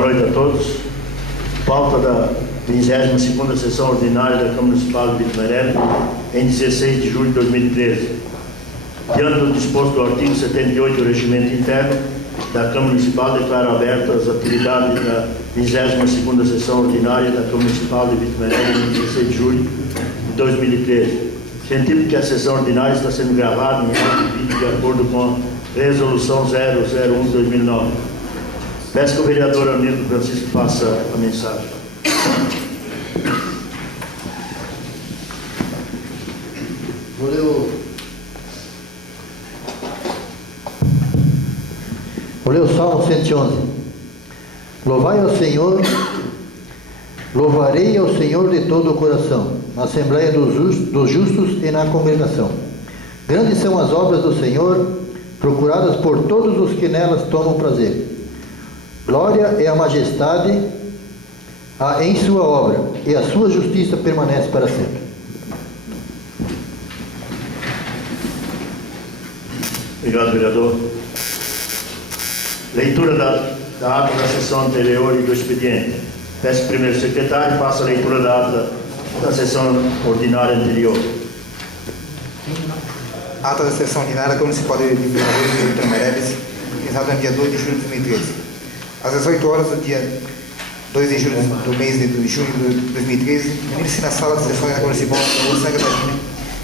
Boa noite a todos. Pauta da 22ª sessão ordinária da Câmara Municipal de Vitomeré, em 16 de julho de 2013. Diante do disposto do artigo 78 do Regimento Interno da Câmara Municipal, declaro abertas as atividades da 22ª sessão ordinária da Câmara Municipal de Vitomeré, em 16 de julho de 2013. Sentido que a sessão ordinária está sendo gravada em áudio e vídeo de acordo com a Resolução 001 de 2009. Peço que o vereador amigo Francisco faça a mensagem. Vou ler o Salmo 111. Louvai ao Senhor, louvarei ao Senhor de todo o coração, na Assembleia dos Justos e na congregação. Grandes são as obras do Senhor, procuradas por todos os que nelas tomam prazer. Glória é a majestade em sua obra, e a sua justiça permanece para sempre. Obrigado, vereador. Leitura da ata da sessão anterior e do expediente. Peço que o primeiro secretário faça a leitura da ata da sessão ordinária anterior. Ata da sessão ordinária da Câmara Municipal de Vereadores de Vitomeré, realizada no dia 2 de julho de 2013. Às 18 horas do dia 2 de julho do mês de julho de 2013, reúne-se na sala de sessões da Câmara Municipal da Rua Santa Catarina,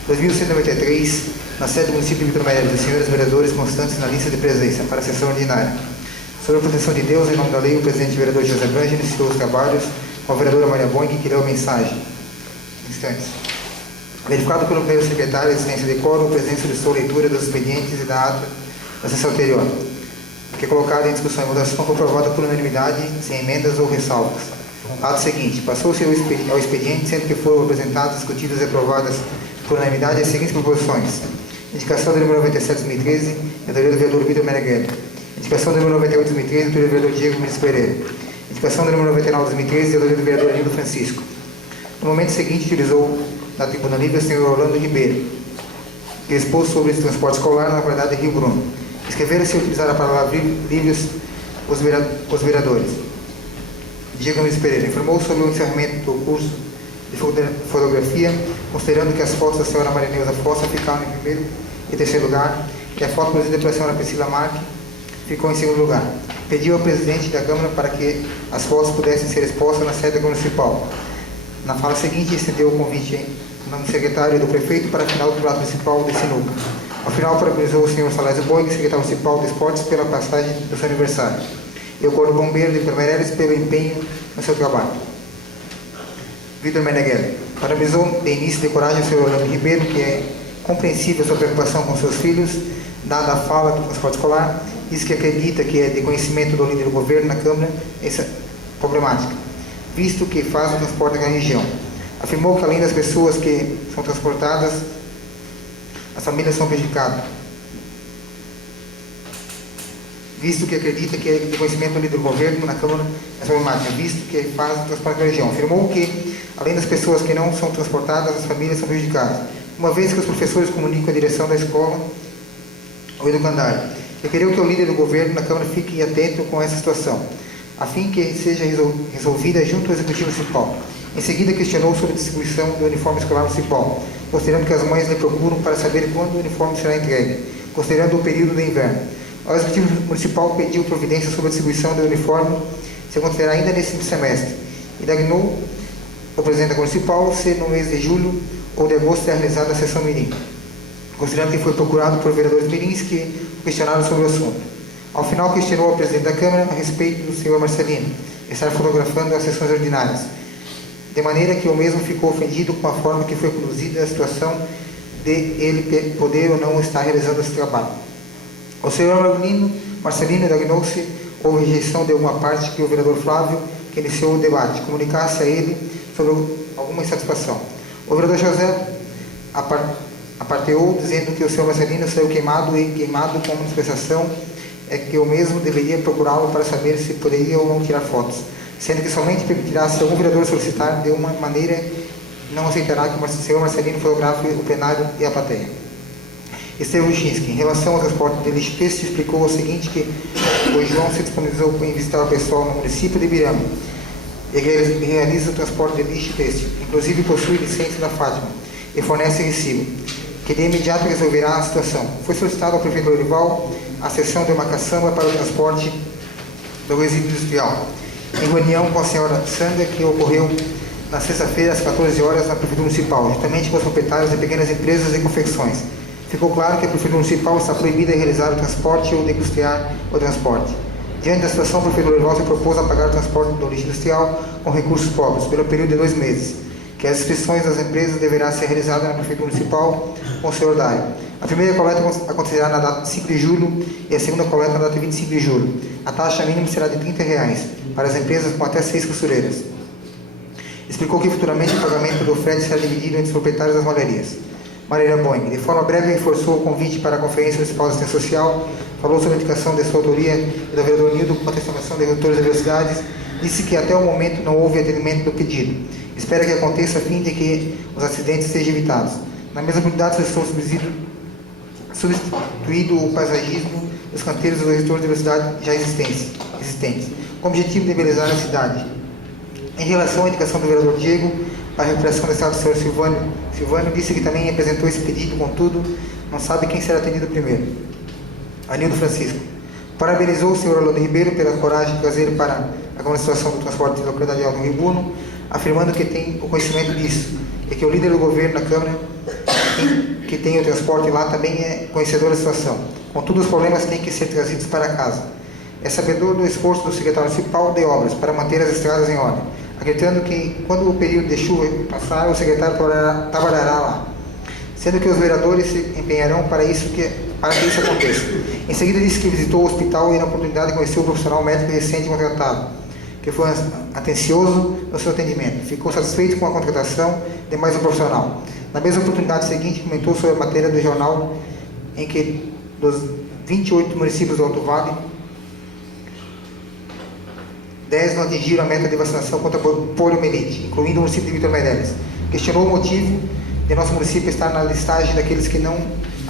2193, na sede do município de Vitomeré, os senhores vereadores constantes na lista de presença para a sessão ordinária. Sob a proteção de Deus, em nome da lei, o presidente vereador José Brange iniciou os trabalhos com a vereadora Maria Boing, que leu a mensagem. Instantes. Verificado pelo primeiro secretário a existência de quórum, o presidente solicitou a leitura dos expedientes e da ata da sessão anterior, que é colocada em discussão e votação, foi aprovada por unanimidade, sem emendas ou ressalvas. Ato seguinte. Passou-se ao expediente, sendo que foram apresentadas, discutidas e aprovadas por unanimidade as seguintes proposições. Indicação do número 97 de 2013, autoria do vereador Vitor Meneghelli. Indicação do número 98 de 2013, autoria do vereador Diego Mendes Pereira. Indicação do número 99 de 2013, autoria do vereador Nildo Francisco. No momento seguinte, utilizou na tribuna livre o senhor Orlando Ribeiro, que expôs sobre esse transporte escolar na qualidade de Rio Bruno. Escreveram-se e utilizaram a palavra livres os vereadores. Diego Mendes Pereira informou sobre o encerramento do curso de fotografia, considerando que as fotos da senhora Maria Neuza Fossa ficaram em primeiro e terceiro lugar, e a foto produzida pela senhora Priscila Marque ficou em segundo lugar. Pediu ao presidente da Câmara para que as fotos pudessem ser expostas na sede da Câmara Municipal. Na fala seguinte, estendeu o convite em nome do secretário e do prefeito para a final do Campeonato Municipal de Sinuca. Ao final, parabenizou o senhor Salésio Boing, secretário municipal de esportes, pela passagem do seu aniversário, e o Corpo Bombeiro de Vitomeré pelo empenho no seu trabalho. Vitor Meneghelli parabenizou de início de coragem o senhor Orlando Ribeiro, que é compreensível a sua preocupação com seus filhos, dada a fala do transporte escolar, diz que acredita que é de conhecimento do líder do governo na Câmara essa problemática, visto que faz o transporte naquela região. Afirmou que além das pessoas que são transportadas, as famílias são prejudicadas, visto que acredita que é de conhecimento do líder do governo na Câmara essa problemática, visto que faz o transporte naquela região. Afirmou que além das pessoas que não são transportadas, as famílias são prejudicadas, uma vez que os professores comunicam a direção da escola ou educandário. Requeriu que o líder do governo na Câmara fique atento com essa situação, a fim que seja resolvida junto ao Executivo Municipal. Em seguida, questionou sobre a distribuição do uniforme escolar municipal, considerando que as mães lhe procuram para saber quando o uniforme será entregue, considerando o período do inverno. O Executivo Municipal pediu providência sobre a distribuição do uniforme, se acontecerá ainda nesse semestre, e designou o presidente da Câmara Municipal se no mês de julho ou de agosto será realizada a sessão mirim, considerando que foi procurado por vereadores mirins que questionaram sobre o assunto. Ao final, questionou ao presidente da Câmara a respeito do senhor Marcelino estar fotografando as sessões ordinárias, de maneira que o mesmo ficou ofendido com a forma que foi conduzida a situação de ele poder ou não estar realizando esse trabalho. O senhor Marcelino designou-se houve rejeição de alguma parte que o vereador Flávio, que iniciou o debate, comunicasse a ele sobre alguma insatisfação. O vereador José aparteou, dizendo que o senhor Marcelino saiu queimado com a manifestação é que eu mesmo deveria procurá-lo para saber se poderia ou não tirar fotos, sendo que somente permitirá se algum vereador solicitar de uma maneira, não aceitará que o senhor Marcelino fotografe o plenário e a plateia. Estevam Chinski, em relação ao transporte de lixo têxtil, explicou o seguinte, que pois João se disponibilizou em visitar o pessoal no município de Ibirama e realiza o transporte de lixo e têxtil, inclusive possui licença da Fátima e fornece recibo, que de imediato resolverá a situação. Foi solicitado ao prefeito Lorival a cessão de uma caçamba para o transporte do resíduo industrial, em reunião com a senhora Sandra, que ocorreu na sexta-feira às 14 horas na Prefeitura Municipal, juntamente com os proprietários de pequenas empresas e confecções. Ficou claro que a Prefeitura Municipal está proibida de realizar o transporte ou de custear o transporte. Diante da situação, o prefeito Lorival se propôs a pagar o transporte do lixo industrial com recursos próprios, pelo período de 2 meses, que as inscrições das empresas deverá ser realizadas na Prefeitura Municipal com o senhor Dário. A primeira coleta acontecerá na data de 5 de julho e a segunda coleta na data de 25 de julho. A taxa mínima será de R$ 30 para as empresas com até 6 costureiras. Explicou que futuramente o pagamento do frete será dividido entre os proprietários das malharias. Marília Boing, de forma breve, reforçou o convite para a Conferência Municipal de Assistência Social, falou sobre a indicação de sua autoria e do vereador Nildo com a testamação de redutores de velocidades, disse que até o momento não houve atendimento do pedido. Espera que aconteça a fim de que os acidentes sejam evitados. Na mesma oportunidade, estou substituído o paisagismo dos canteiros dos redutores de velocidade já existentes, com o objetivo de embelezar a cidade. Em relação à indicação do vereador Diego para a recuperação do estado do senhor Silvânio disse que também apresentou esse pedido, contudo, não sabe quem será atendido primeiro. Anildo Francisco parabenizou o senhor Orlando Ribeiro pela coragem de trazer para a situação do transporte da localidade de Alto Ribuno, afirmando que tem o conhecimento disso e que o líder do governo na Câmara, que tem o transporte lá, também é conhecedor da situação. Contudo, os problemas têm que ser trazidos para casa. É sabedor do esforço do secretário municipal de obras para manter as estradas em ordem, acreditando que, quando o período de chuva passar, o secretário trabalhará lá, sendo que os vereadores se empenharão para que isso aconteça. Em seguida, disse que visitou o hospital e, na oportunidade, conheceu o profissional médico recente contratado, que foi atencioso no seu atendimento. Ficou satisfeito com a contratação de mais um profissional. Na mesma oportunidade seguinte, comentou sobre a matéria do jornal em que, dos 28 municípios do Alto Vale, 10 não atingiram a meta de vacinação contra a poliomielite, incluindo o município de Vitor Meireles. Questionou o motivo de nosso município estar na listagem daqueles que não,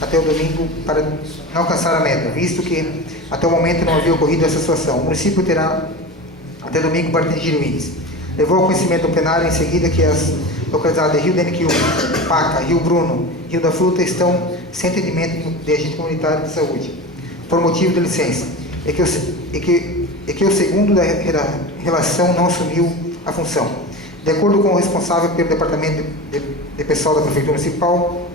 até o domingo, para não alcançar a meta, visto que até o momento não havia ocorrido essa situação. O município terá até domingo para atingir o índice. Levou ao conhecimento do plenário em seguida que as localidades de Rio Deniquil, Paca, Rio Bruno, Rio da Fruta estão sem atendimento de agente comunitário de saúde, por motivo de licença, e que o segundo da relação não assumiu a função. De acordo com o responsável pelo departamento de pessoal da Prefeitura Municipal,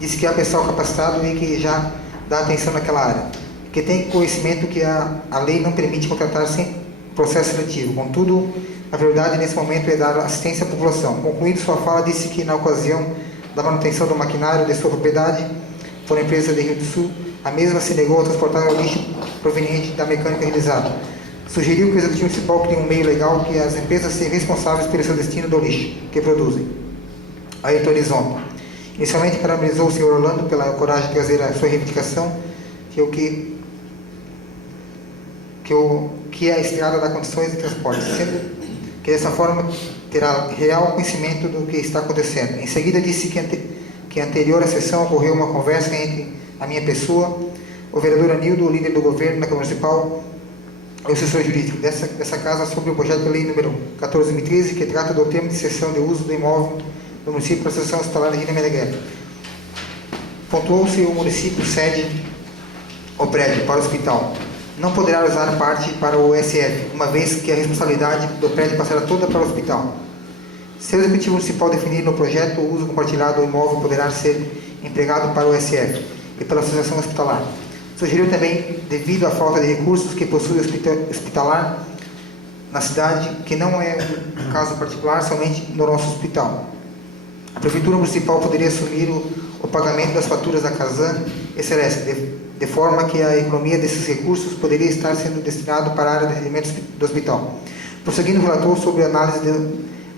disse que há pessoal capacitado e que já dá atenção naquela área, que tem conhecimento que a lei não permite contratar sem processo seletivo. Contudo, a prioridade nesse momento é dar assistência à população. Concluindo sua fala, disse que na ocasião da manutenção do maquinário de sua propriedade por empresa de Rio do Sul, a mesma se negou a transportar o lixo proveniente da mecânica realizada. Sugeriu que o Executivo Municipal crie um meio legal que as empresas sejam responsáveis pelo seu destino do lixo que produzem. Ayrton Horizonte. Inicialmente parabenizou o senhor Orlando pela coragem de trazer a sua reivindicação, que é a estrada dá condições de transporte, sendo que dessa forma terá real conhecimento do que está acontecendo. Em seguida disse que anterior à sessão ocorreu uma conversa entre a minha pessoa, o vereador Anildo, o líder do governo na Câmara Municipal, e o assessor jurídico dessa casa sobre o projeto de lei número 14/2013, que trata do termo de cessão de uso do imóvel do município para a sessão hospitalar de Regina Meneghel. Pontuou-se o município cede o prédio para o hospital. Não poderá usar parte para o SF, uma vez que a responsabilidade do prédio passará toda para o hospital. Se o Executivo Municipal definir no projeto o uso compartilhado do imóvel poderá ser empregado para o SF e pela Associação Hospitalar. Sugeriu também, devido à falta de recursos que possui o hospitalar na cidade, que não é um caso particular somente no nosso hospital. A Prefeitura Municipal poderia assumir o pagamento das faturas da Casan e Celeste, de forma que a economia desses recursos poderia estar sendo destinado para a área de atendimentos do hospital. Prosseguindo, relatou sobre a análise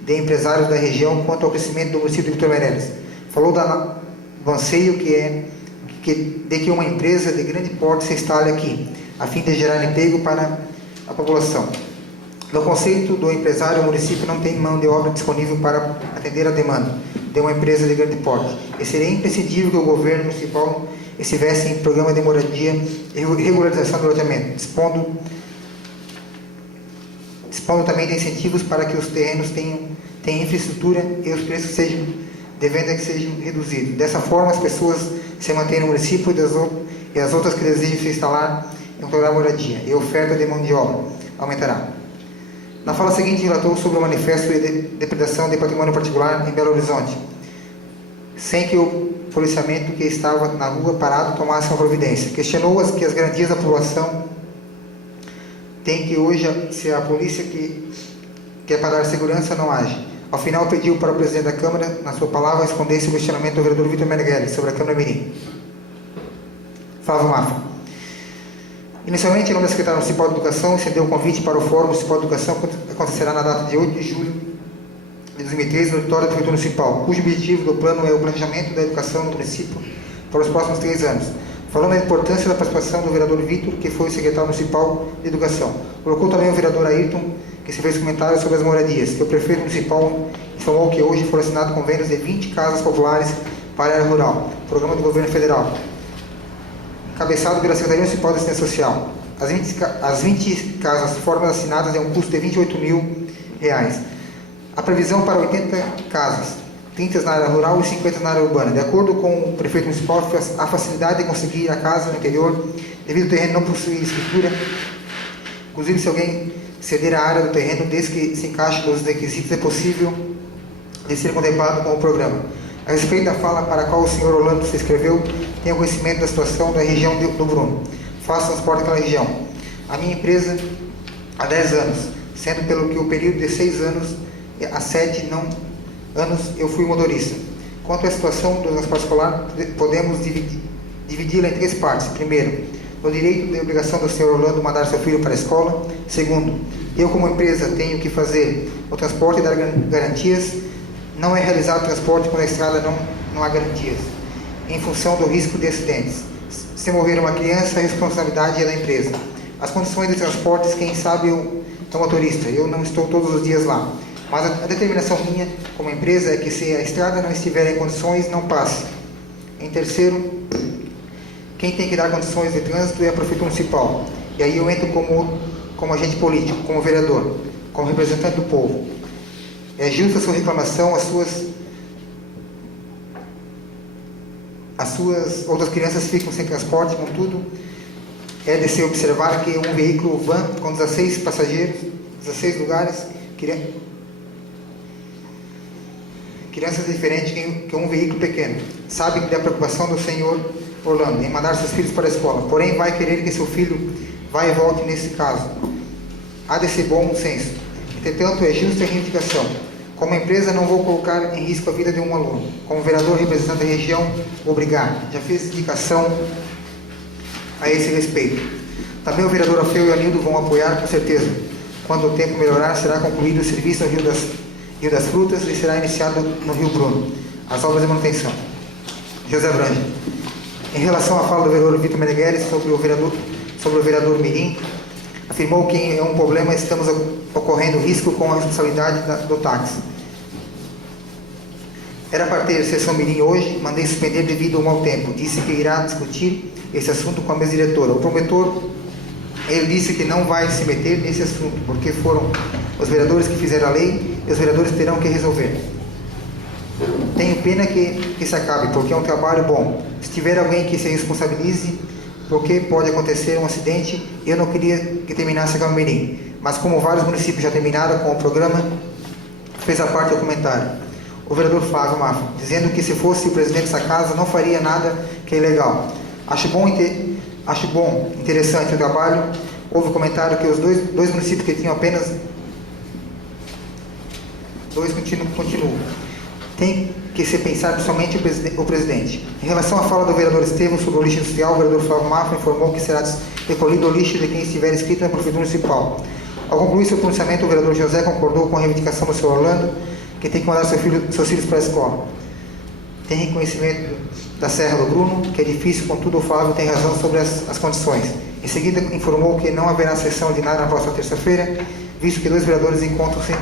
de empresários da região quanto ao crescimento do município de Vitor Meireles. Falou do anseio de que uma empresa de grande porte se instale aqui, a fim de gerar emprego para a população. No conceito do empresário, o município não tem mão de obra disponível para atender a demanda de uma empresa de grande porte, e seria imprescindível que o governo municipal estivessem em programa de moradia e regularização do loteamento, dispondo também de incentivos para que os terrenos tenham infraestrutura e os preços de venda que sejam reduzidos. Dessa forma, as pessoas se mantêm no município e as outras que desejam se instalar encontrarão moradia e a oferta de mão de obra aumentará. Na fala seguinte, relatou sobre o manifesto de depredação de patrimônio particular em Belo Horizonte, sem que o policiamento que estava na rua parado tomasse uma providência. Questionou que as garantias da população têm que hoje, se a polícia que é para dar segurança não age. Ao final, pediu para o presidente da Câmara, na sua palavra, respondesse o questionamento do vereador Vitor Meneghelli sobre a Câmara Mirim. Flávio Mafra. Inicialmente, em nome da Secretaria Municipal de Educação, estendeu o convite para o Fórum Municipal de Educação, que acontecerá na data de 8 de julho de 2013, no auditório da Prefeitura Municipal, cujo objetivo do plano é o planejamento da educação no município para os próximos 3 anos. Falando da importância da participação do vereador Vitor, que foi o secretário municipal de Educação. Colocou também o vereador Ayrton, que se fez comentários sobre as moradias, que o prefeito municipal informou que hoje foram assinados convênios de 20 casas populares para a área rural, programa do governo federal, encabeçado pela Secretaria Municipal de Assistência Social. As 20 casas foram assinadas em um custo de R$28 mil. A previsão para 80 casas, 30 na área rural e 50 na área urbana. De acordo com o prefeito municipal, a facilidade de conseguir a casa no interior, devido ao terreno não possuir escritura, inclusive se alguém ceder a área do terreno, desde que se encaixe nos requisitos, é possível de ser contemplado com o programa. A respeito da fala para a qual o senhor Orlando se inscreveu, tenho conhecimento da situação da região do Bruno. Faço transporte naquela região. A minha empresa, há 10 anos, sendo pelo que o período de 6 anos, a 7 anos, eu fui motorista. Quanto à situação do transporte escolar, podemos dividi-la em 3 partes. Primeiro, o direito e obrigação do senhor Orlando mandar seu filho para a escola. Segundo, eu como empresa tenho que fazer o transporte e dar garantias. Não é realizado o transporte quando a estrada não há garantias, em função do risco de acidentes. Se morrer uma criança, a responsabilidade é da empresa. As condições de transportes, quem sabe é o motorista. Eu não estou todos os dias lá. Mas a determinação minha, como empresa, é que se a estrada não estiver em condições, não passe. Em terceiro, quem tem que dar condições de trânsito é a Prefeitura Municipal. E aí eu entro como agente político, como vereador, como representante do povo. É justa a sua reclamação, as suas outras crianças ficam sem transporte, contudo, é de se observar que um veículo van com 16 passageiros, 16 lugares, crianças diferentes que um veículo pequeno. Sabe que da preocupação do senhor Orlando em mandar seus filhos para a escola, porém vai querer que seu filho vá e volte nesse caso. Há de ser bom senso. Entretanto, é justa a reivindicação. Como empresa, não vou colocar em risco a vida de um aluno. Como vereador representante da região, vou brigar. Já fiz indicação a esse respeito. Também o vereador Alfeu e o Anildo vão apoiar, com certeza. Quando o tempo melhorar, será concluído o serviço no Rio das Frutas e será iniciado no Rio Bruno as obras de manutenção. José Branja. Em relação à fala do vereador Vitor Meneghelli sobre o vereador Mirim, afirmou que é um problema, estamos ocorrendo risco com a responsabilidade do táxi. Era para ter sessão Mirim hoje, mandei suspender devido ao mau tempo. Disse que irá discutir esse assunto com a mesa diretora. O promotor, ele disse que não vai se meter nesse assunto, porque foram os vereadores que fizeram a lei e os vereadores terão que resolver. Tenho pena que se acabe, porque é um trabalho bom. Se tiver alguém que se responsabilize, porque pode acontecer um acidente, eu não queria que terminasse a Câmara Mirim. Mas como vários municípios já terminaram com o programa, fez a parte do comentário. O vereador Flávio Mafra, dizendo que se fosse o presidente dessa casa, não faria nada que é ilegal. Acho bom, interessante o trabalho. Houve um comentário que os dois municípios que tinham apenas 2 continuam. Tem que se pensar somente o presidente. Em relação à fala do vereador Estevam sobre o lixo industrial, o vereador Flávio Mafra informou que será recolhido o lixo de quem estiver inscrito na Prefeitura Municipal. Ao concluir seu pronunciamento, o vereador José concordou com a reivindicação do senhor Orlando, que tem que mandar seus filhos para a escola. Tem reconhecimento da Serra do Bruno, que é difícil, contudo o Flávio tem razão sobre as condições. Em seguida, informou que não haverá sessão ordinária na próxima terça-feira, visto que 2 vereadores encontram-se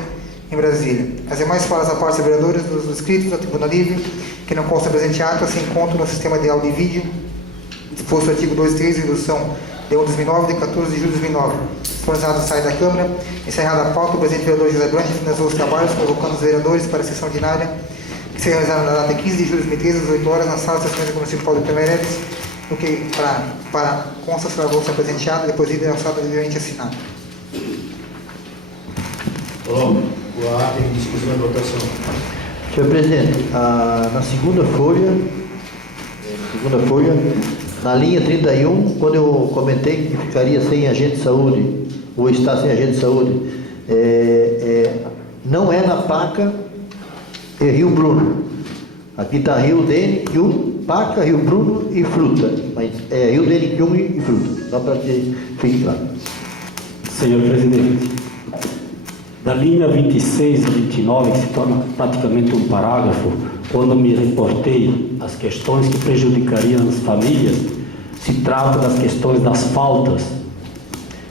em Brasília. As demais falas da parte dos vereadores dos inscritos ao Tribunal Livre, que não consta presente ato, se encontram no sistema de áudio e vídeo disposto no artigo 2.3, redução de 1 de 2009, de 14 de julho de 2009. Disponibilizado sai da Câmara. Encerrada a pauta, o presidente vereador José Brandt finalizou os trabalhos, convocando os vereadores para a sessão ordinária, que será realizada na data 15 de julho de 2013, às 8 horas, na sala de sessões do Municipal de Temeredes, no que, para consta, será bolsa presenteada, depois de alçada devidamente assinada. Coloco o ato em discussão e votação. Senhor presidente, na segunda folha, na linha 31, quando eu comentei que ficaria sem agente de saúde, ou está sem agente de saúde, não é na Paca e Rio Bruno. Aqui está Rio Dene, Paca, Rio Bruno e Fruta. Mas é Rio Dene, e Fruta. Só para que fique claro. Senhor presidente, da linha 26 a 29, que se torna praticamente um parágrafo, quando me reportei as questões que prejudicariam as famílias, se trata das questões das faltas.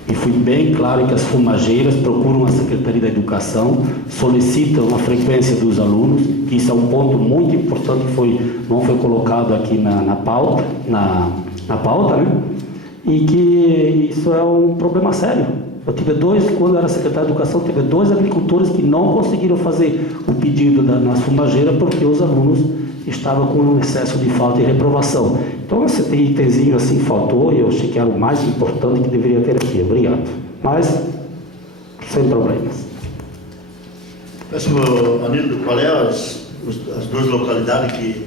E fui bem claro que as fumageiras procuram a Secretaria da Educação, solicitam a frequência dos alunos, que isso é um ponto muito importante que não foi colocado aqui na pauta, né? E que isso é um problema sério. Eu tive quando eu era secretário de Educação, tive 2 agricultores que não conseguiram fazer o pedido na fumageira porque os alunos estavam com um excesso de falta e reprovação. Então, esse itemzinho assim faltou e eu achei que era o mais importante que deveria ter aqui. Obrigado. Mas, sem problemas. Peço, Anildo, qual é as 2 localidades que...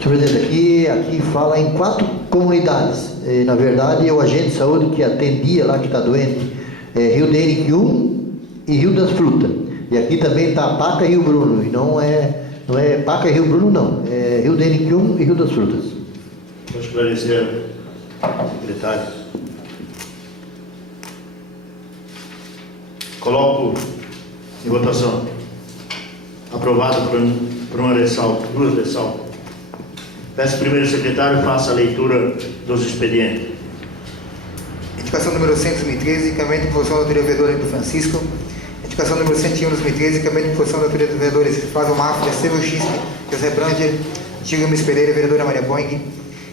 Senhor presidente, aqui fala em 4 comunidades. Na verdade, o agente de saúde que atendia lá, que está doente, é Rio Dene 1 e Rio das Frutas. E aqui também está Paca e Rio Bruno. E não é Paca e Rio Bruno, não. É Rio Dene 1 e Rio das Frutas. Vou esclarecer, secretário. Coloco em votação. Aprovado por uma ressalva, 2 ressalvas. Peço primeiro secretário faça a leitura dos expedientes. Indicação número 100 de 2013, encaminhamento de posição da autoria vereadora do Francisco. Indicação número 101 de 2013, encaminhamento de posição da autoria dos vereadores Flávio Mafra, Estevão Xispe, José Brander, Diego Gomes Pereira, vereadora Maria Boing.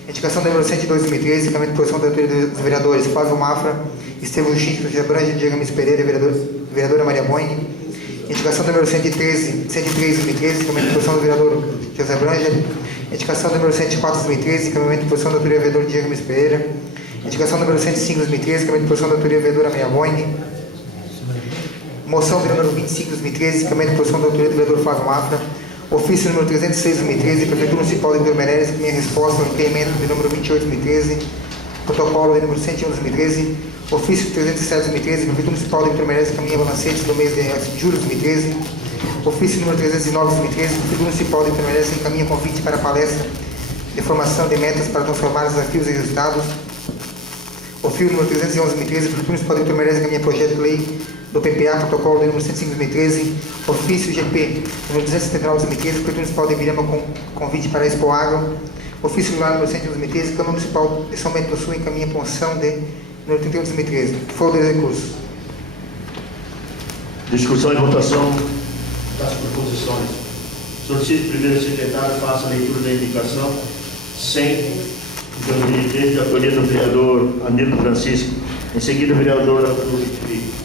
Indicação número 102 de 2013, encaminhamento de posição da autoria dos vereadores Flávio Mafra, Estevão Xispe, José Brander, Diego Gomes Pereira, vereadora Maria Boing. Indicação número 103 de 2013, encaminhamento de posição do vereador José Brander. Indicação número 104 de 2013, encaminhamento de posição da autoria do vereador Diego Gomes Pereira. Indicação número 105 de 2013, encaminhamento de posição da autoria do vereadora Maria Boing. Moção de número 25 de 2013, encaminhamento de posição da autoria do vereador Flávio Mafra. Ofício número 306 de 2013, Prefeitura Municipal de Vitor Meireles, minha resposta ao requerimento de número 28 de 2013, protocolo de número 101 de 2013, ofício 307 de 2013, Prefeitura Municipal de Vitor Meireles, caminha balancete do mês de julho de 2013, ofício número 309 de 2013, Prefeitura Municipal de Vitor Meireles encaminha convite para palestra de formação de metas para transformar desafios em resultados, ofício número 311 de 2013, Prefeitura Municipal de Vitor Meireles encaminha projeto de lei do PPA, protocolo de número 105 de 2013, ofício GP número 279 de 2013, Prefeitura Municipal de Ibirama com convite para a Expo Agro, ofício regular número 101 de 2013, Câmara Municipal de São Bento do Sul encaminha moção de número 31 de 2013. Folha de recursos. Discussão e votação das proposições. Solicito primeiro secretário faça a leitura da indicação 100 de 2013, de autoria do vereador Anildo Francisco. Em seguida, o vereador Arthur Filho.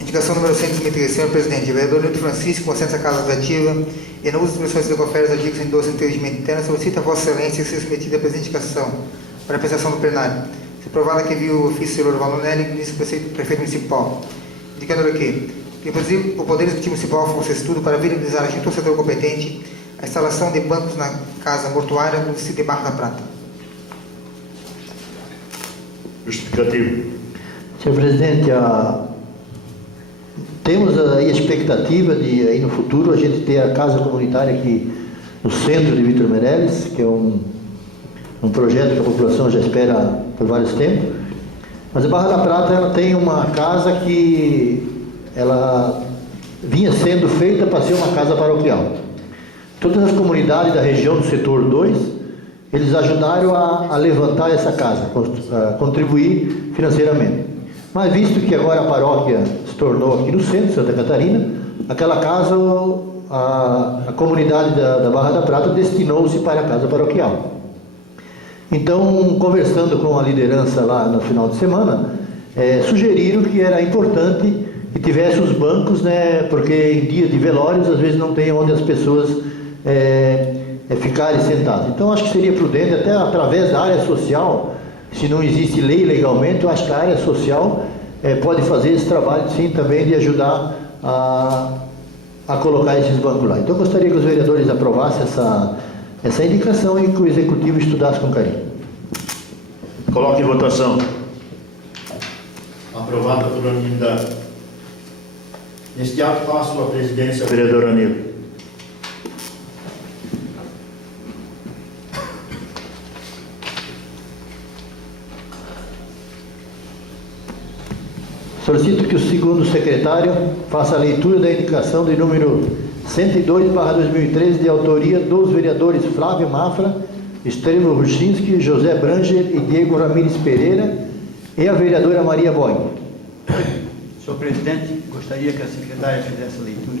Indicação número 100 de 2013, senhor presidente, vereador Anildo Francisco, com assento à Casa Legislativa, e no uso das expressões que confere os artigos 112 do entendimento interno, solicita a Vossa Excelência ser submetida a presente indicação para apreciação do plenário. Se provada que viu o ofício do senhor Valonelli, ministro prefeito municipal, indicando aqui que o Poder Executivo Municipal fosse estudo para viabilizar junto ao setor competente a instalação de bancos na casa mortuária do distrito de Barra da Prata. Justificativo. Senhor presidente, temos aí a expectativa de, aí no futuro, a gente ter a casa comunitária aqui no centro de Vitor Meireles, que é um projeto que a população já espera por vários tempos. Mas a Barra da Prata ela tem uma casa que ela vinha sendo feita para ser uma casa paroquial. Todas as comunidades da região do setor 2, eles ajudaram a levantar essa casa, a contribuir financeiramente. Mas visto que agora a paróquia se tornou aqui no centro, Santa Catarina, aquela casa a comunidade da Barra da Prata destinou-se para a casa paroquial. Então, conversando com a liderança lá no final de semana, sugeriram que era importante que tivesse os bancos, né, porque em dia de velórios às vezes não tem onde as pessoas ficarem sentadas. Então, acho que seria prudente, até através da área social, se não existe lei legalmente, eu acho que a área social pode fazer esse trabalho, sim, também de ajudar a colocar esses bancos lá. Então, eu gostaria que os vereadores aprovassem essa indicação e que o Executivo estudasse com carinho. Coloque em votação. Aprovada por unanimidade. Neste ato, passo a presidência ao vereador Anil. Solicito que o segundo secretário faça a leitura da indicação de número 102/2013, de autoria dos vereadores Flávio Mafra, Estevão Ruchinski, José Branger e Diego Ramires Pereira, e a vereadora Maria Boing. Senhor presidente, gostaria que a secretária fizesse a leitura.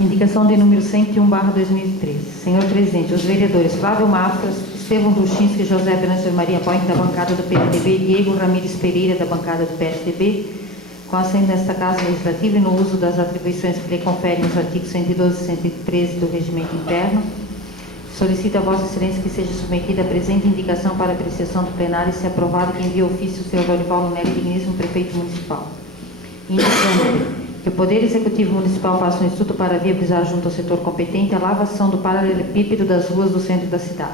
Indicação de número 101/2013. Senhor presidente, os vereadores Flávio Mafra, Estevão Ruchinski, José Branger, Maria Boing, da bancada do PSDB, e Diego Ramires Pereira, da bancada do PSDB, com assento nesta Casa Legislativa e no uso das atribuições que lhe conferem os artigos 112 e 113 do Regimento Interno, solicito a Vossa Excelência que seja submetida a presente indicação para apreciação do plenário e, se aprovado, que envie ofício ao Sr. Dorival Lunelli, digníssimo prefeito municipal. Indicando que o Poder Executivo Municipal faça um estudo para viabilizar junto ao setor competente a lavação do paralelepípedo das ruas do centro da cidade.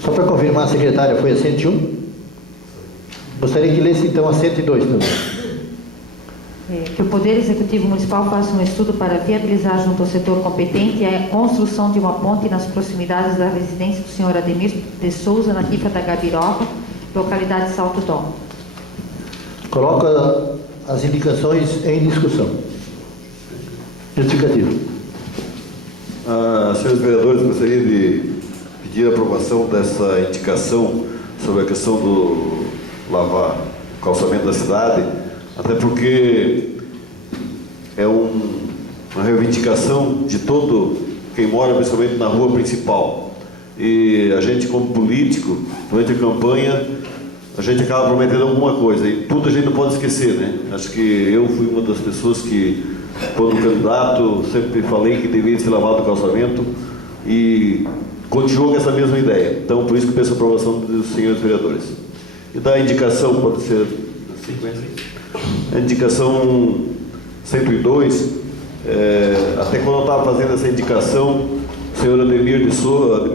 Só para confirmar, secretária, foi a 101? Gostaria que lesse então a 102 também. Que o Poder Executivo Municipal faça um estudo para viabilizar junto ao setor competente a construção de uma ponte nas proximidades da residência do senhor Ademir de Souza, na Rifa da Gabiroba, localidade de Salto Dom. Coloca as indicações em discussão. Justificativo. Senhores vereadores, gostaria de pedir a aprovação dessa indicação sobre a questão do lavar o calçamento da cidade, até porque é uma reivindicação de todo quem mora, principalmente na rua principal. E a gente, como político, durante a campanha, a gente acaba prometendo alguma coisa, e tudo a gente não pode esquecer, né? Acho que eu fui uma das pessoas que, quando candidato, sempre falei que deveria ser lavado o calçamento, e continuo com essa mesma ideia. Então, por isso que peço a aprovação dos senhores vereadores. E da indicação, pode ser a sequência? A indicação 102, até quando eu estava fazendo essa indicação, o senhor Ademir de Souza,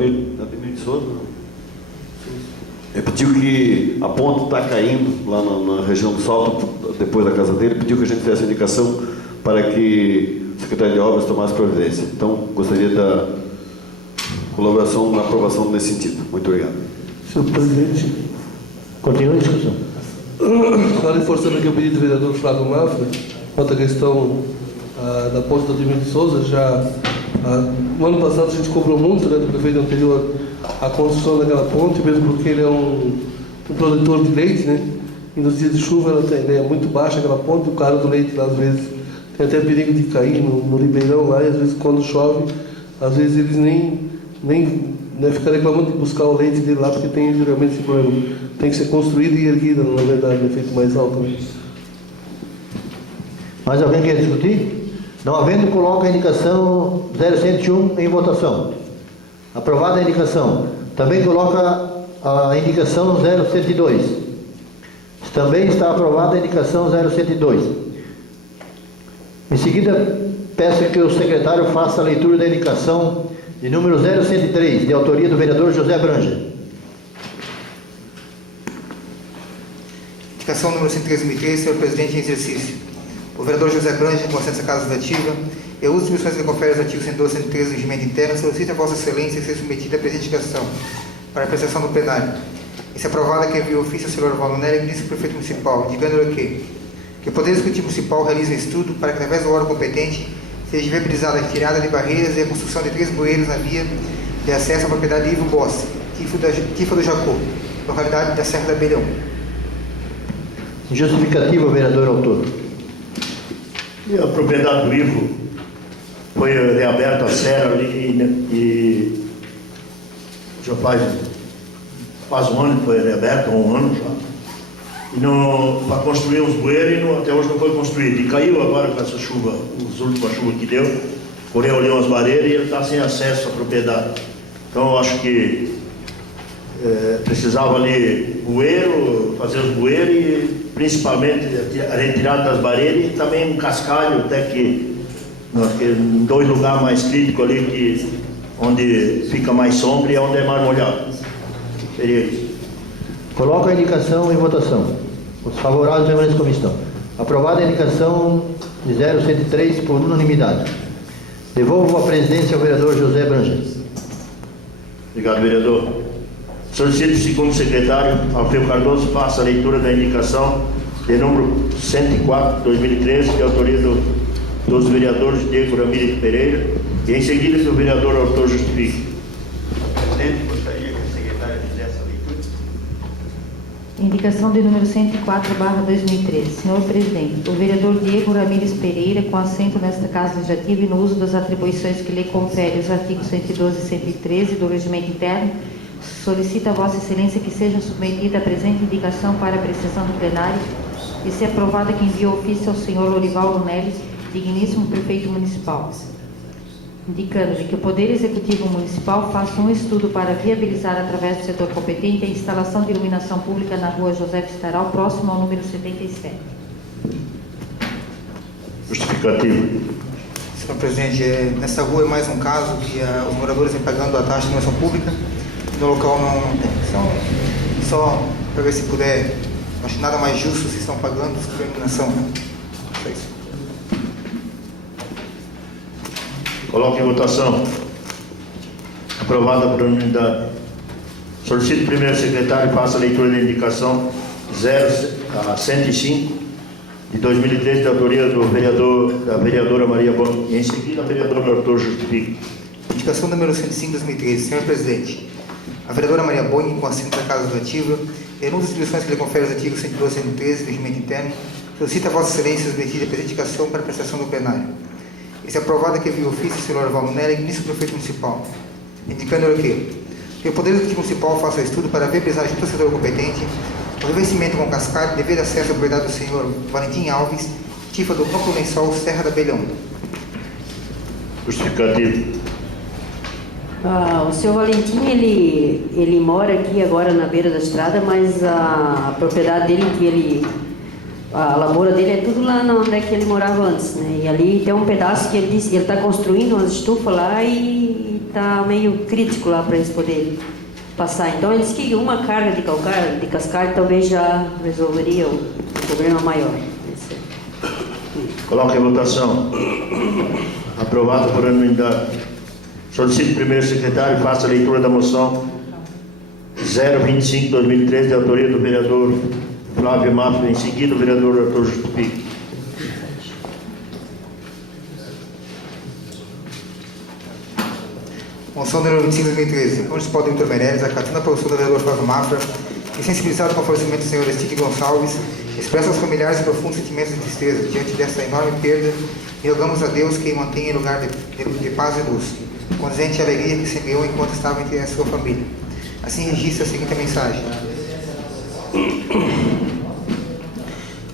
pediu que a ponte está caindo lá na região do Salto, depois da casa dele, pediu que a gente fizesse a indicação para que o secretário de Obras tomasse providência. Então, gostaria da colaboração na aprovação nesse sentido. Muito obrigado. Senhor presidente, Continua a discussão. só reforçando aqui o pedido do vereador Flávio Mafra, quanto à questão da ponte do Ademir de Souza, no ano passado a gente cobrou muito, né, do prefeito anterior, a construção daquela ponte, mesmo porque ele é um produtor de leite, né? E nos dias de chuva ela é muito baixa aquela ponte, o cara do leite lá, às vezes tem até perigo de cair no ribeirão lá, e às vezes quando chove, às vezes eles nem ficam reclamando de buscar o leite dele lá, porque tem geralmente esse problema. Tem que ser construído e erguido, na verdade, é feito mais alto. Né? Mais alguém quer discutir? Não havendo, coloca a indicação 0101 em votação. Aprovada a indicação. Também coloca a indicação 0102. Também está aprovada a indicação 0102. Em seguida, peço que o secretário faça a leitura da indicação de número 0103, de autoria do vereador José Branger. Indicação número 113/2013, senhor presidente em exercício. O vereador José Branger, com assento à Casa Legislativa, eu uso as atribuições que confere os artigos 112 e 113 do Regimento Interno, solicito a Vossa Excelência ser submetida a presente indicação para apreciação do plenário. E se aprovada, que envie ofício ao senhor Dorival Lunelli, ministro do prefeito municipal, indicando que o Poder Executivo Municipal realize um estudo para que, através do órgão competente, seja viabilizada a retirada de barreiras e a construção de 3 bueiros na via de acesso à propriedade de Ivo Bossi, Tifa do Jacó, localidade da Serra da Abelhão. Justificativa, vereador autor. E a propriedade do Ivo foi reaberta a serra ali e já faz um ano que foi reaberta, um ano já. E para construir os bueiros até hoje não foi construído. E caiu agora com essa chuva, as últimas chuvas que deu, correu ali umas barreiras e ele está sem acesso à propriedade. Então eu acho que precisava ali bueiro, fazer os bueiros e principalmente a retirada das barreiras e também um cascalho, até que em 2 lugares mais críticos ali, onde fica mais sombra e onde é mais molhado. Seria isso. Coloco a indicação em votação. Os favoráveis permanecem como estão. Aprovada a indicação de 0103 por unanimidade. Devolvo a presidência ao vereador José Brangel. Obrigado, vereador. Solicito o segundo secretário, Alfredo Cardoso, faça a leitura da indicação de número 104 de 2013, de autoria dos vereadores Diego Ramírez Pereira, e em seguida que o vereador autor justifique. Presidente, gostaria que a secretária fizesse a leitura. Indicação de número 104/2013. Senhor Presidente, o vereador Diego Ramírez Pereira, com assento nesta Casa Legislativa e no uso das atribuições que lhe confere os artigos 112 e 113 do Regimento Interno, solicita a Vossa Excelência que seja submetida a presente indicação para apreciação do plenário e, se aprovada, que envie ofício ao senhor Lorival Lunelli, digníssimo prefeito municipal, indicando-lhe que o Poder Executivo Municipal faça um estudo para viabilizar, através do setor competente, a instalação de iluminação pública na rua José Staral, próximo ao número 77. Justificativo. Senhor presidente, nessa rua é mais um caso que os moradores vêm pagando a taxa de iluminação pública, no local não tem. Então, só para ver se puder, acho nada mais justo se estão pagando a iluminação. Só isso. Coloque em votação. Aprovada por unanimidade. Solicito o primeiro secretário faça a leitura da indicação 105 de 2013, de autoria da vereadora Maria Bom. E em seguida, a vereadora Arthur justifique. Indicação número 105 de 2013. Senhor presidente, a vereadora Maria Boni, com assento da Casa Legislativa, em uma das atribuições que lhe confere os artigos 112 e 113 do Regimento Interno, solicita a Vossa Excelência submetida a presente indicação para apreciação do plenário. E se aprovada, que envie ofício ao senhor Lorival Lunelli, ministro do prefeito municipal, indicando-lhe que o Poder Executivo Municipal faça o estudo para viabilizar junto ao setor competente o revestimento com cascalho devido acesso à propriedade do senhor Valentim Alves, Tifa do Campo Lençol, Serra da Abelhão. Justificativo. O senhor Valentim, ele mora aqui agora na beira da estrada, mas a propriedade dele, a lavoura dele é tudo lá onde é que ele morava antes, né? E ali tem um pedaço que ele disse que ele está construindo umas estufas lá e está meio crítico lá para eles poderem passar. Então ele disse que uma carga de cascalho talvez já resolveria o problema maior. Coloque em votação. Aprovado por unanimidade. Solicito o primeiro secretário faça a leitura da moção 025 de 2013, de autoria do vereador Flávio Mafra. Em seguida, o vereador Arthur justifique. Moção número 25 de 2013. Municipal do Vitor Meirelles, acatando a posição do vereador Flávio Mafra e sensibilizado com o falecimento do senhor Estique Gonçalves, expressa aos familiares profundos sentimentos de tristeza diante dessa enorme perda e rogamos a Deus que o mantenha em lugar de paz e luz, condizente à alegria que semeou enquanto estava entre a sua família. Assim registra a seguinte mensagem.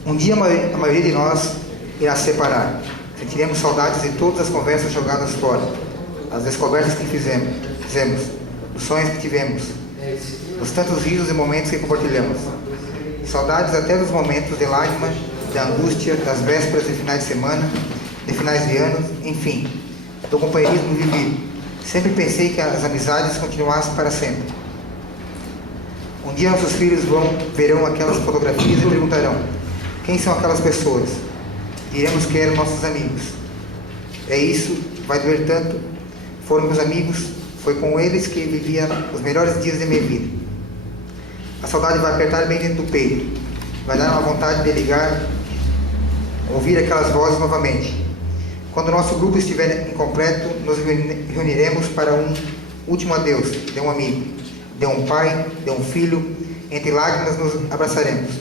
Um dia a maioria de nós irá se separar. Sentiremos saudades de todas as conversas jogadas fora, as descobertas que fizemos, os sonhos que tivemos, os tantos risos e momentos que compartilhamos. Saudades até dos momentos de lágrima, da angústia, das vésperas de finais de semana, de finais de ano, enfim, do companheirismo vivido. Sempre pensei que as amizades continuassem para sempre. Um dia nossos filhos verão aquelas fotografias e perguntarão: quem são aquelas pessoas? Diremos que eram nossos amigos. É isso, vai doer tanto. Foram meus amigos, foi com eles que vivia os melhores dias de minha vida. A saudade vai apertar bem dentro do peito, vai dar uma vontade de ligar, ouvir aquelas vozes novamente. Quando nosso grupo estiver incompleto, nos reuniremos para um último adeus de um amigo, de um pai, de um filho. Entre lágrimas nos abraçaremos.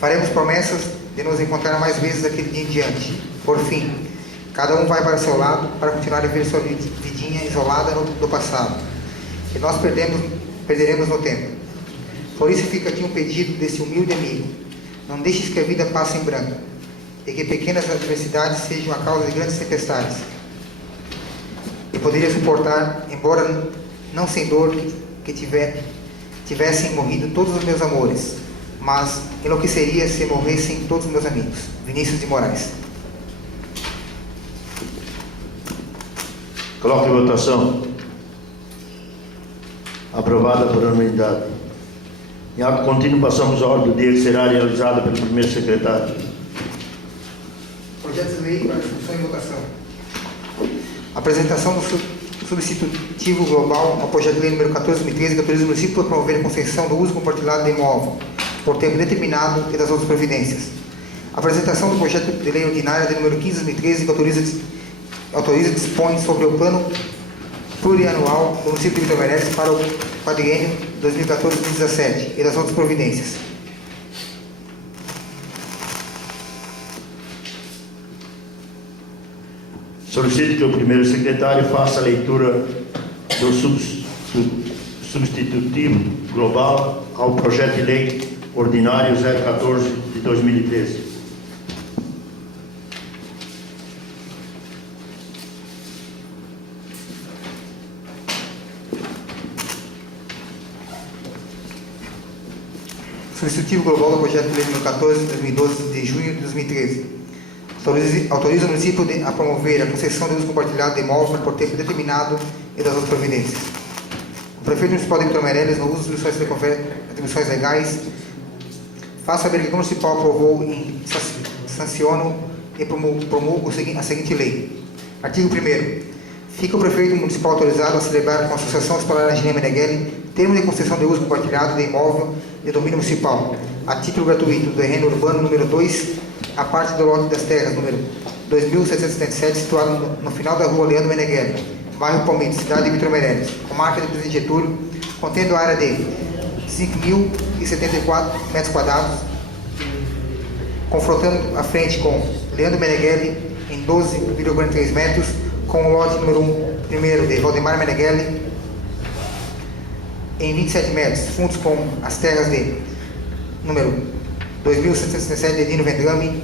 Faremos promessas de nos encontrar mais vezes daquele dia em diante. Por fim, cada um vai para o seu lado para continuar a viver sua vidinha isolada do passado. E nós perderemos no tempo. Por isso fica aqui um pedido desse humilde amigo. Não deixes que a vida passe em branco, e que pequenas adversidades sejam a causa de grandes tempestades. E poderia suportar, embora não sem dor, que tivessem morrido todos os meus amores, mas enlouqueceria se morressem todos os meus amigos. Vinícius de Moraes. Coloque em votação. Aprovada por unanimidade. Em ato contínuo, passamos à ordem do dia que será realizada pelo primeiro secretário. Projetos de lei para discussão e votação. Apresentação do substitutivo global ao projeto de lei número 14/2013, que autoriza o município a promover a concessão do uso compartilhado de imóvel por tempo determinado e das outras providências. Apresentação do projeto de lei ordinária de número 15/2013, que autoriza e dispõe sobre o plano plurianual do município de Vitor Meireles para o quadriênio 2014-2017 e das outras providências. Solicito que o primeiro secretário faça a leitura do substitutivo global ao projeto de lei ordinário 014 de 2013. Substitutivo global do projeto de lei número 14 de 2012 de junho de 2013. Autoriza o município a promover a concessão de uso compartilhado de imóvel por tempo determinado e das outras providências. O prefeito municipal de Vitor Meireles, no uso das atribuições legais, faz saber que o municipal aprovou e sanciono e promulga a seguinte lei. Artigo 1º. Fica o prefeito municipal autorizado a celebrar com a Associação Escolar Engenharia Meneghelli termo de concessão de uso compartilhado de imóvel de domínio municipal, a título gratuito, do terreno urbano número 2, a parte do lote das terras número 2.777, situado no final da rua Leandro Meneghelli, bairro Palmito, cidade de Vitor Meireles, comarca de Presidente Getúlio, contendo a área de 5.074 metros quadrados, confrontando a frente com Leandro Meneghelli em 12,43 metros, com o lote número 1 de Valdemar Meneghelli em 27 metros, fundos com as terras de número 2.777 de Dino Vendrame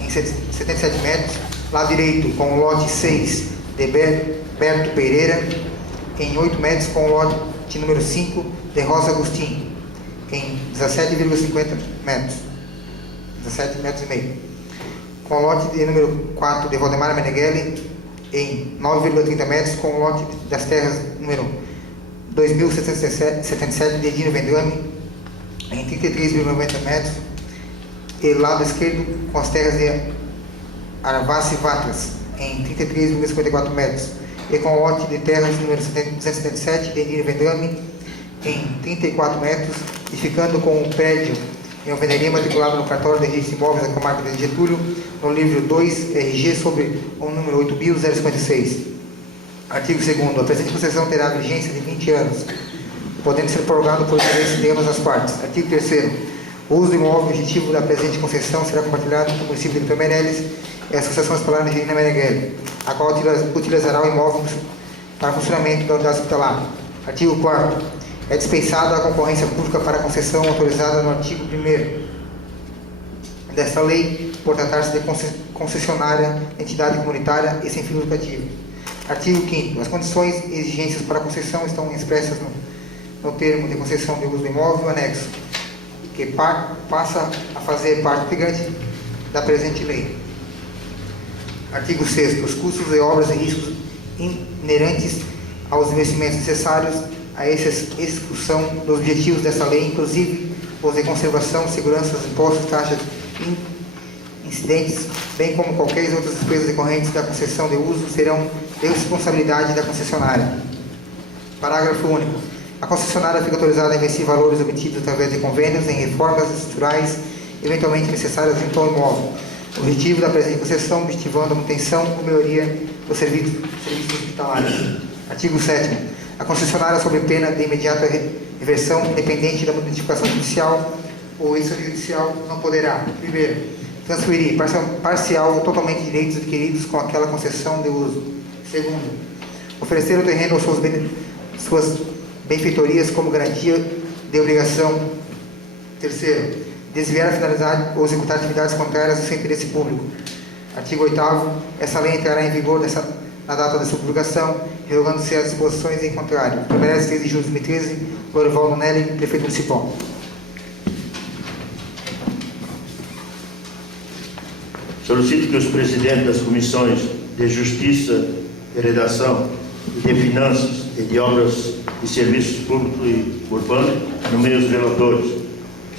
em 77 metros, lado direito com o lote 6 de Berto Pereira em 8 metros, com o lote número 5 de Rosa Agostinho em 17,50 metros, 17 metros e meio, com o lote de número 4 de Valdemar Meneghelli em 9,30 metros, com o lote das terras número 2.777 de Dino Vendrame em 33,90 metros, e lado esquerdo com as terras de Aravassi Vatras em 33,54 metros, e com o lote de terras número 277 de Dino Vendrame em 34 metros, e ficando com o prédio em alvenaria matriculado no cartório de registro de imóveis da comarca de Getúlio, no livro 2 RG sobre o número 8.056. Artigo 2º. A presente concessão terá vigência de 20 anos, podendo ser prorrogado por interesse de ambas as partes. Artigo 3º. O uso do imóvel objetivo da presente concessão será compartilhado com o município de Vitor Meireles e a Associação Escolar Engenharia Meneghelli, a qual utilizará o imóvel para funcionamento da unidade hospitalar. Artigo 4º. É dispensada a concorrência pública para a concessão autorizada no artigo 1º desta lei, por tratar-se de concessionária, entidade comunitária e sem fim lucrativo. Artigo 5º. As condições e exigências para a concessão estão expressas no termo de concessão de uso do imóvel anexo, que passa a fazer parte integrante da presente lei. Artigo 6º. Os custos e obras e riscos inerentes aos investimentos necessários a execução dos objetivos dessa lei, inclusive os de conservação, segurança, impostos, taxas incidentes, bem como qualquer outras despesas decorrentes da concessão de uso, serão de responsabilidade da concessionária. Parágrafo único. A concessionária fica autorizada a investir valores obtidos através de convênios em reformas estruturais eventualmente necessárias junto ao imóvel, O objetivo da presente concessão, objetivando a manutenção ou melhoria dos serviços hospitalares. Artigo 7º. A concessionária, sob pena de imediata reversão, independente da notificação judicial ou extrajudicial, não poderá: primeiro, transferir parcial ou totalmente direitos adquiridos com aquela concessão de uso. Segundo, oferecer o terreno ou suas benfeitorias como garantia de obrigação. Terceiro, desviar a finalidade ou executar atividades contrárias ao seu interesse público. Artigo 8º. Essa lei entrará em vigor na data da sua publicação, revogando-se as disposições em contrário. 6 de julho de 2013, Lorival Nonelli, prefeito municipal. Solicito que os presidentes das comissões de Justiça e Redação, e de Finanças e de Obras e Serviços Públicos e Urbanos nomeiem os relatores.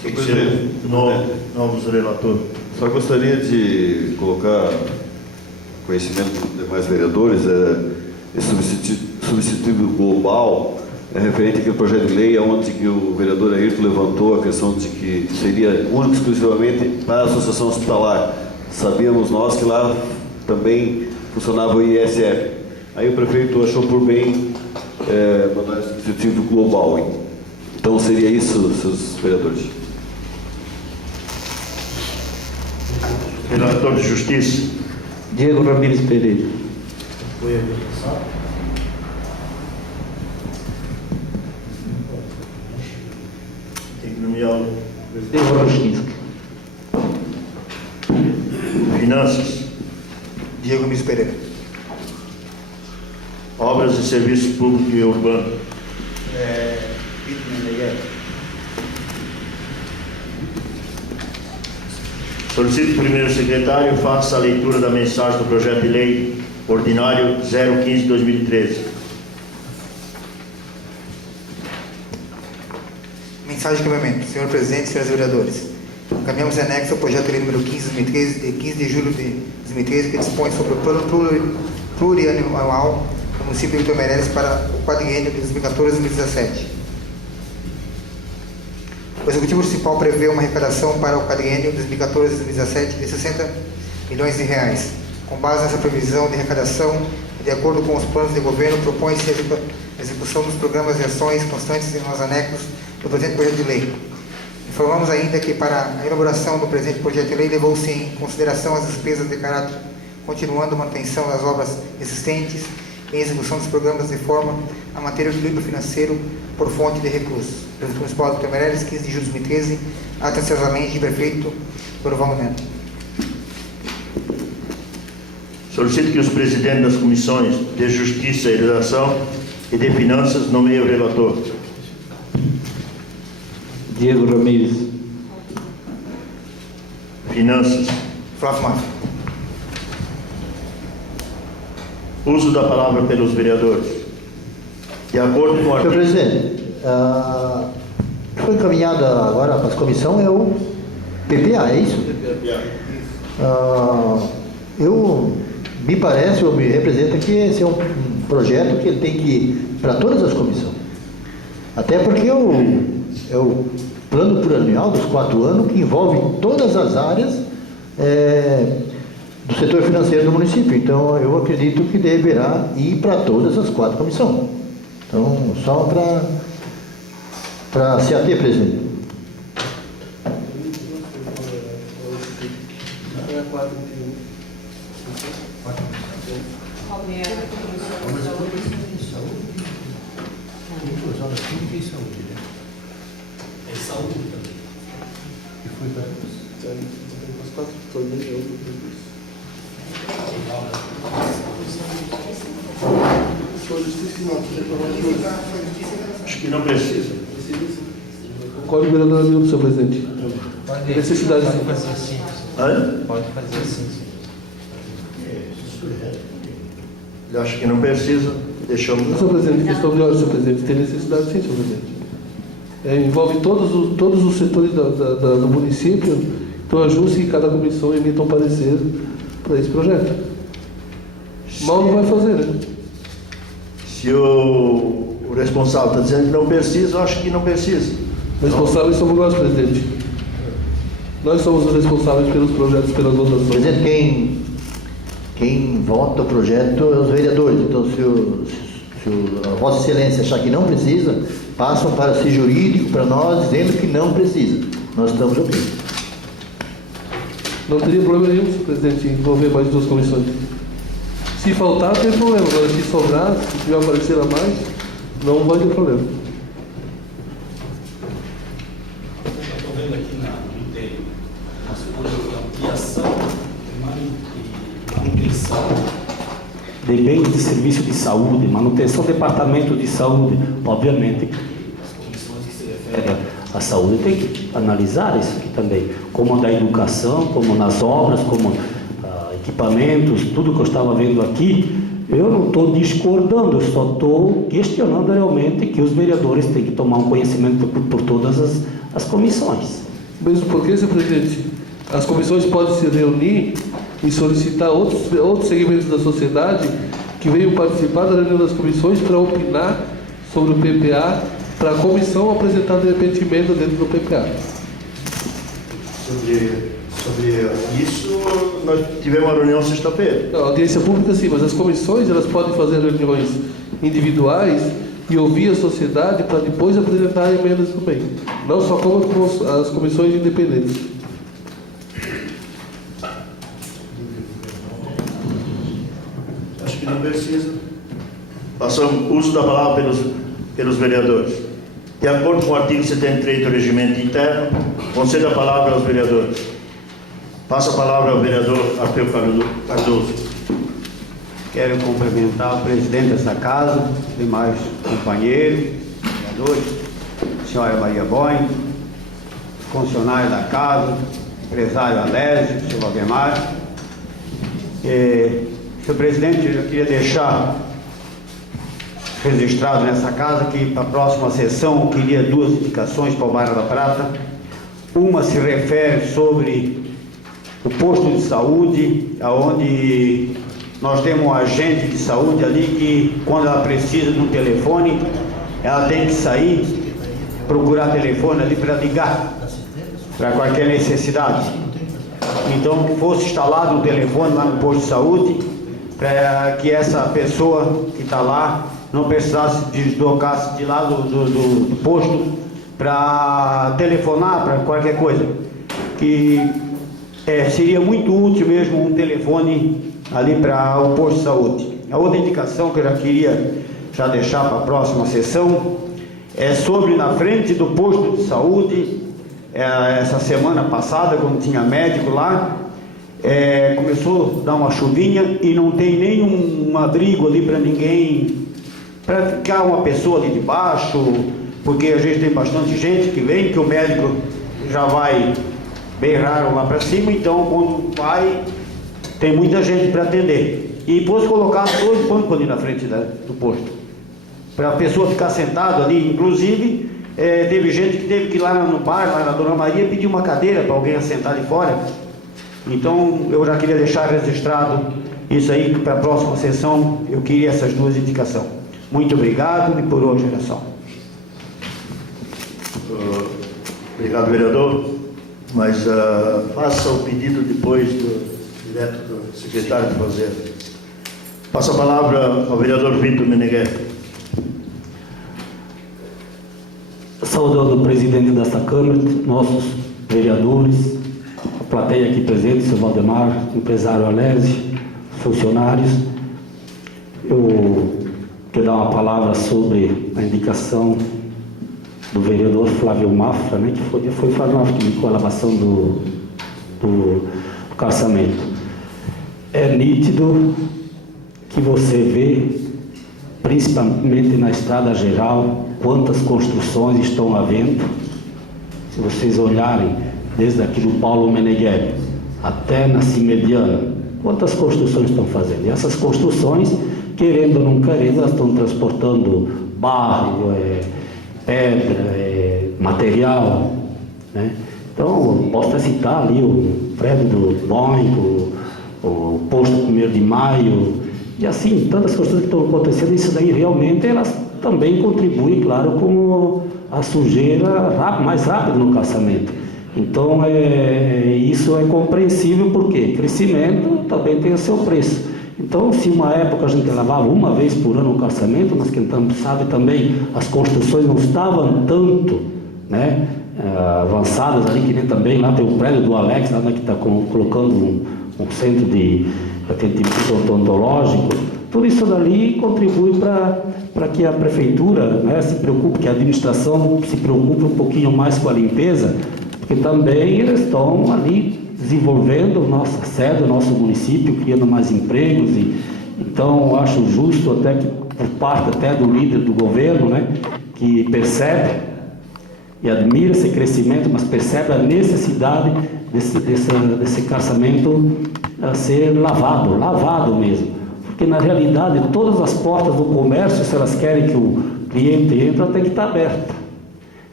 Tem que ser novos relatores. Só gostaria de colocar conhecimento dos demais vereadores, esse substitutivo global é referente àquele projeto de lei onde que o vereador Ayrton levantou a questão de que seria único e exclusivamente para a associação hospitalar. Sabíamos nós que lá também funcionava o ISF. Aí o prefeito achou por bem mandar esse substitutivo global. Hein? Então seria isso, seus vereadores. Relator de Justiça. Diego Ramírez Pereira. Tem que nomear o Diego Rochinski. Finanças. Diego Luiz Pereira. Obras e Serviços Públicos e Urbanos. Vitor Meneghelli. Solicito que o primeiro secretário faça a leitura da mensagem do projeto de lei ordinário 015/2013. Mensagem de encaminhamento. Senhor presidente, senhores vereadores, encaminhamos em anexo ao projeto de lei número 15/2013, de 15 de julho de 2013, que dispõe sobre o plano plurianual do município de Vitor Meireles para o quadriênio de 2014-2017. O Executivo Municipal prevê uma arrecadação para o quadriênio 2014-2017 de 60 milhões de reais. Com base nessa previsão de arrecadação, e de acordo com os planos de governo, propõe-se a execução dos programas e ações constantes nos anexos do presente projeto de lei. Informamos ainda que, para a elaboração do presente projeto de lei, levou-se em consideração as despesas de caráter, continuando a manutenção das obras existentes e em execução dos programas de forma a manter o equilíbrio financeiro por fonte de recursos. Presidente Municipal de Vitor Meireles, 15 de julho de 2013, atenciosamente, prefeito Lorival Neto. Solicito que os presidentes das comissões de Justiça e Redação e de Finanças nomeiem o relator. Diego Ramírez. Finanças. Flávio Mafra. Uso da palavra pelos vereadores. De acordo com o Senhor artigo... presidente, foi encaminhado agora para a comissão é o PPA, é isso? Me parece, ou me representa que esse é um projeto que ele tem que ir para todas as comissões. Até porque é o plano plurianual dos 4 anos que envolve todas as áreas do setor financeiro do município. Então, eu acredito que deverá ir para todas as 4 comissões. Então, só para se ater, presidente. Acho que não precisa. Concordo com o vereador Hamilton, senhor presidente. Necessidade. Pode fazer assim. Hã? Pode fazer assim. Ele acha que não precisa, deixamos... Senhor presidente, questão de ordem, senhor presidente. Tem necessidade sim, senhor presidente. Envolve todos os setores do município, então ajuste que cada comissão emita um parecer para esse projeto. Mal não vai fazer, né? Se o responsável está dizendo que não precisa, eu acho que não precisa. Responsáveis somos nós, presidente. Nós somos os responsáveis pelos projetos, pelas votações. Presidente, quem vota o projeto é os vereadores. Então, se a Vossa Excelência achar que não precisa, passam para ser jurídico para nós, dizendo que não precisa. Nós estamos ok. Não teria problema nenhum, senhor presidente, em envolver mais duas comissões. Se faltar, tem problema. Agora, se sobrar, se tiver aparecer a mais, não vai ter problema. Estou vendo aqui no inteiro as coisas de ampliação e manutenção de bens de serviço de saúde, manutenção do departamento de saúde. Obviamente, as comissões que se referem à saúde têm que analisar isso aqui também, como da educação, como nas obras, como equipamentos, tudo que eu estava vendo aqui. Eu não estou discordando, eu só estou questionando realmente que os vereadores têm que tomar um conhecimento por todas as comissões. Mesmo porque, senhor presidente, as comissões podem se reunir e solicitar outros segmentos da sociedade que venham participar da reunião das comissões para opinar sobre o PPA, para a comissão apresentar de repente emenda dentro do PPA. Sobre isso, nós tivemos uma reunião sexta-feira. A audiência pública sim, mas as comissões elas podem fazer reuniões individuais e ouvir a sociedade para depois apresentar emendas também. Não só como as comissões independentes. Acho que não precisa. Passamos uso da palavra pelos vereadores. De acordo com o artigo 73 do Regimento Interno, concedo a palavra aos vereadores. Passa a palavra ao vereador Arthur Cardoso. Quero cumprimentar o presidente dessa casa, demais companheiros, vereadores, senhora Maria Boing, funcionário da casa, empresário Alésio, senhor Valdemar. Senhor presidente, eu queria deixar registrado nessa casa que para a próxima sessão eu queria duas indicações para o bairro da Prata. Uma se refere sobre o posto de saúde, onde nós temos um agente de saúde ali que, quando ela precisa de um telefone, ela tem que sair, procurar telefone ali para ligar, para qualquer necessidade. Então, que fosse instalado um telefone lá no posto de saúde, para que essa pessoa que está lá não precisasse deslocar-se de lá do posto para telefonar para qualquer coisa. Que seria muito útil mesmo um telefone ali para o posto de saúde. A outra indicação que eu já queria deixar para a próxima sessão é sobre na frente do posto de saúde. Essa semana passada, quando tinha médico lá, começou a dar uma chuvinha e não tem nenhum abrigo ali para ninguém, para ficar uma pessoa ali debaixo, porque a gente tem bastante gente que vem, que o médico já vai bem raro lá para cima, então quando vai, tem muita gente para atender. E depois colocar dois bancos ali na frente do posto, para a pessoa ficar sentada ali. Inclusive, teve gente que teve que ir lá no bar, lá na Dona Maria, pedir uma cadeira para alguém assentar ali fora. Então, eu já queria deixar registrado isso aí, que para a próxima sessão eu queria essas duas indicações. Muito obrigado e por hoje era só. Obrigado, vereador. Mas faça o pedido depois direto do secretário de Fazenda. Passa a palavra ao vereador Vitor Meneghelli. Saudando o presidente desta Câmara, nossos vereadores, a plateia aqui presente, seu Valdemar, empresário Alésio, funcionários. Eu quero dar uma palavra sobre a indicação do vereador Flávio Mafra, né, que foi o Flávio Mafra que indicou a lavação do calçamento. É nítido que você vê, principalmente na estrada geral, quantas construções estão havendo. Se vocês olharem desde aqui do Paulo Meneghelli até na Cimediana, quantas construções estão fazendo? E essas construções, querendo ou não querendo, elas estão transportando barro, pedra, material, né? Então, posso até citar ali o prédio do Boing, o posto 1º de Maio, e assim, tantas coisas que estão acontecendo. Isso daí realmente elas também contribuem, claro, com a sujeira mais rápida no calçamento. Então, isso é compreensível, porque crescimento também tem o seu preço. Então, se uma época a gente lavava uma vez por ano o calçamento, nós que sabe também, as construções não estavam tanto, né, avançadas ali, que nem também lá tem o prédio do Alex, lá que está colocando um centro de atendimento odontológico. Tudo isso dali contribui para que a prefeitura, né, se preocupe, que a administração se preocupe um pouquinho mais com a limpeza, porque também eles estão ali desenvolvendo nossa sede, nosso município, criando mais empregos. Então, acho justo até que, por parte até do líder do governo, né, que percebe e admira esse crescimento, mas percebe a necessidade desse calçamento ser lavado mesmo. Porque, na realidade, todas as portas do comércio, se elas querem que o cliente entre, tem que estar aberta.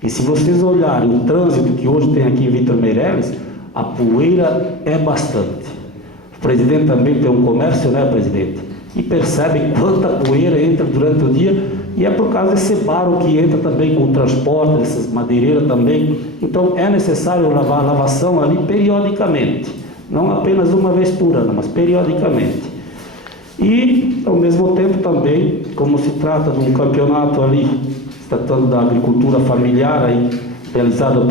E se vocês olharem o trânsito que hoje tem aqui em Vítor Meireles, a poeira é bastante. O presidente também tem um comércio, né, presidente? E percebe quanta poeira entra durante o dia, e é por causa desse barro que entra também com o transporte, dessas madeireiras também. Então é necessário lavar a lavação ali periodicamente, não apenas uma vez por ano, mas periodicamente. E, ao mesmo tempo também, como se trata de um campeonato ali, se tratando da agricultura familiar, aí, realizado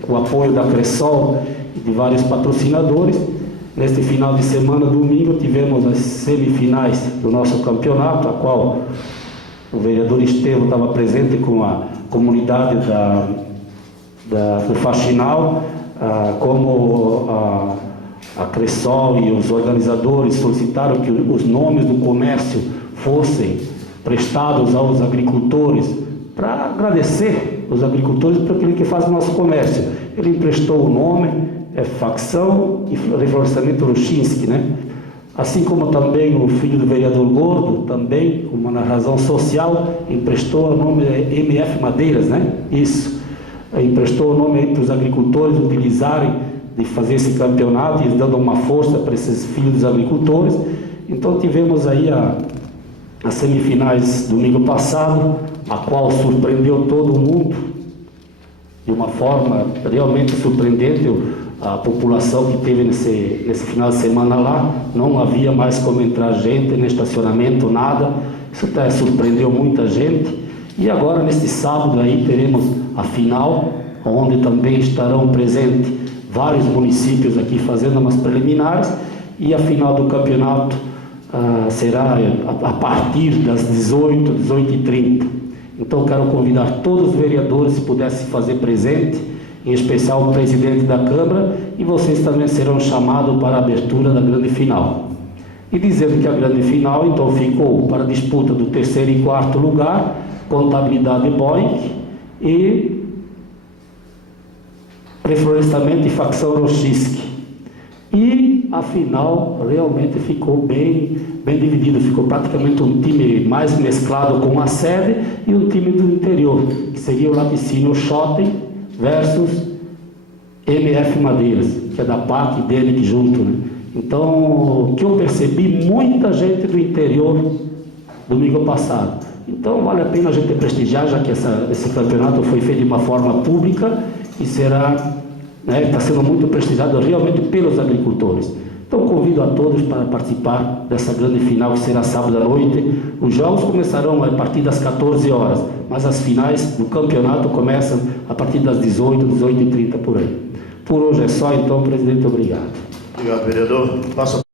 com o apoio da Cressol e de vários patrocinadores, neste final de semana, domingo, tivemos as semifinais do nosso campeonato, a qual o vereador Estevão estava presente com a comunidade do Faxinal, como a Cressol e os organizadores solicitaram que os nomes do comércio fossem prestados aos agricultores, para agradecer os agricultores por aquilo que faz o nosso comércio. Ele emprestou o nome, Facção e Reflorestamento Luchinski, né? Assim como também o filho do vereador Gordo, também, como na razão social, emprestou o nome MF Madeiras, né? Isso. Emprestou o nome para os agricultores utilizarem, de fazer esse campeonato, e dando uma força para esses filhos dos agricultores. Então tivemos aí as semifinais domingo passado, a qual surpreendeu todo mundo de uma forma realmente surpreendente. A população que teve nesse final de semana lá, não havia mais como entrar gente, nem estacionamento, nada. Isso até surpreendeu muita gente. E agora, neste sábado aí, teremos a final, onde também estarão presentes vários municípios aqui fazendo umas preliminares, e a final do campeonato será a partir das 18h30. Então, quero convidar todos os vereadores, se pudessem fazer presente, em especial o presidente da Câmara, e vocês também serão chamados para a abertura da grande final. E dizendo que a grande final, então, ficou para a disputa do 3º e 4º lugar, Contabilidade Boeing e Reflorestamento e Facção Rochiski. E a final realmente ficou bem dividido, ficou praticamente um time mais mesclado com a sede e um time do interior, que seria o Laticínio Shopping versus MF Madeiras, que é da PAC dele junto, né? Então, o que eu percebi, muita gente do interior domingo passado. Então, vale a pena a gente prestigiar, já que esse campeonato foi feito de uma forma pública e será, né, está sendo muito prestigiado realmente pelos agricultores. Então, convido a todos para participar dessa grande final, que será sábado à noite. Os jogos começarão a partir das 14 horas, mas as finais do campeonato começam a partir das 18h30 por aí. Por hoje é só, então, presidente, obrigado. Obrigado, vereador. Passa